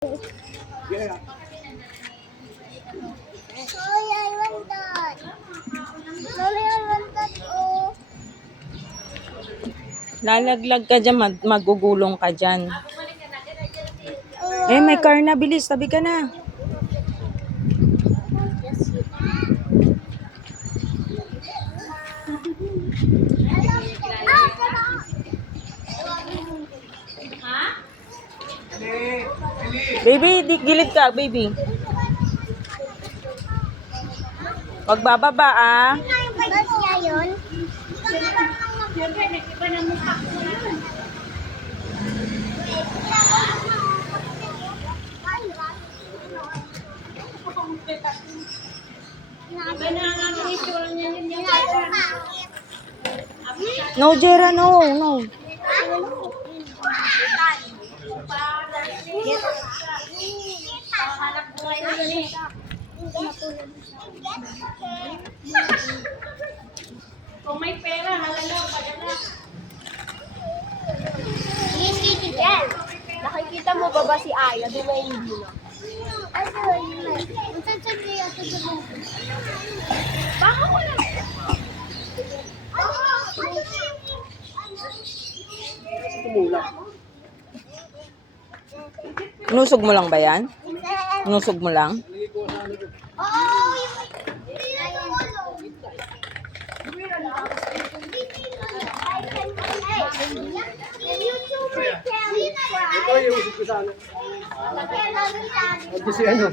Yeah. Mommy, I want that. Mommy, I want that. Oh. Lalaglag ka dyan, magugulong ka dyan. Eh, may car na, bilis, tabi ka na. Baby, gilid ka, baby. Huwag bababa, ah. Bus niya yun? No, Jera, no, no. Kung may pera, halalaw, padala. Yes, Kitty Jen. Nakikita mo ba si Aya? Di ba hindi na? Ay, sorry. Matsatsabi ako sa mga. Baka ko lang. Inusog mo lang ba yan? Inusog mo lang? Oh, Ito yung usap ko sana. Kasi ano?